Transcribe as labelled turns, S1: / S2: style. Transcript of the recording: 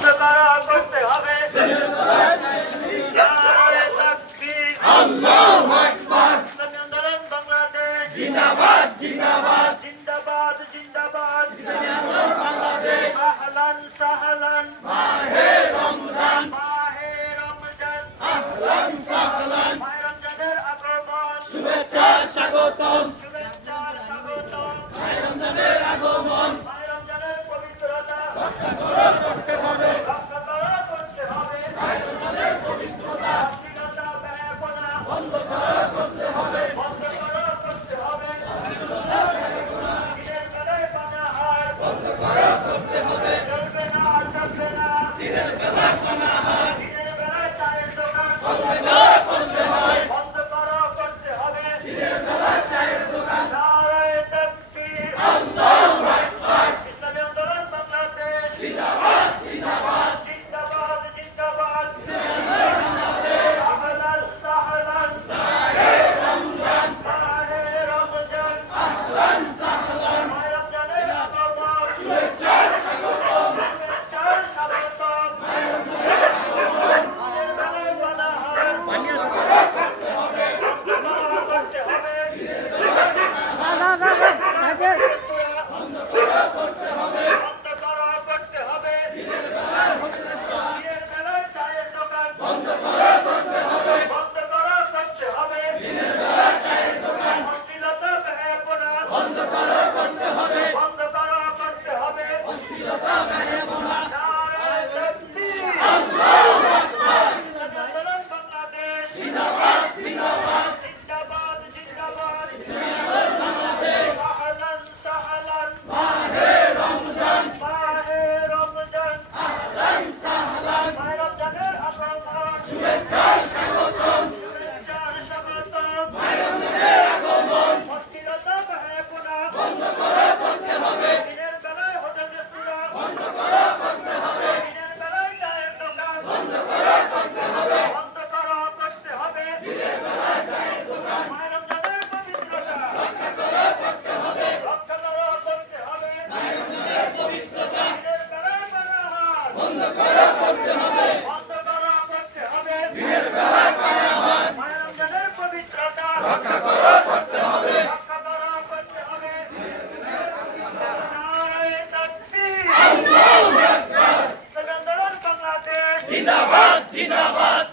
S1: Hasta
S2: জিন্দাবাদ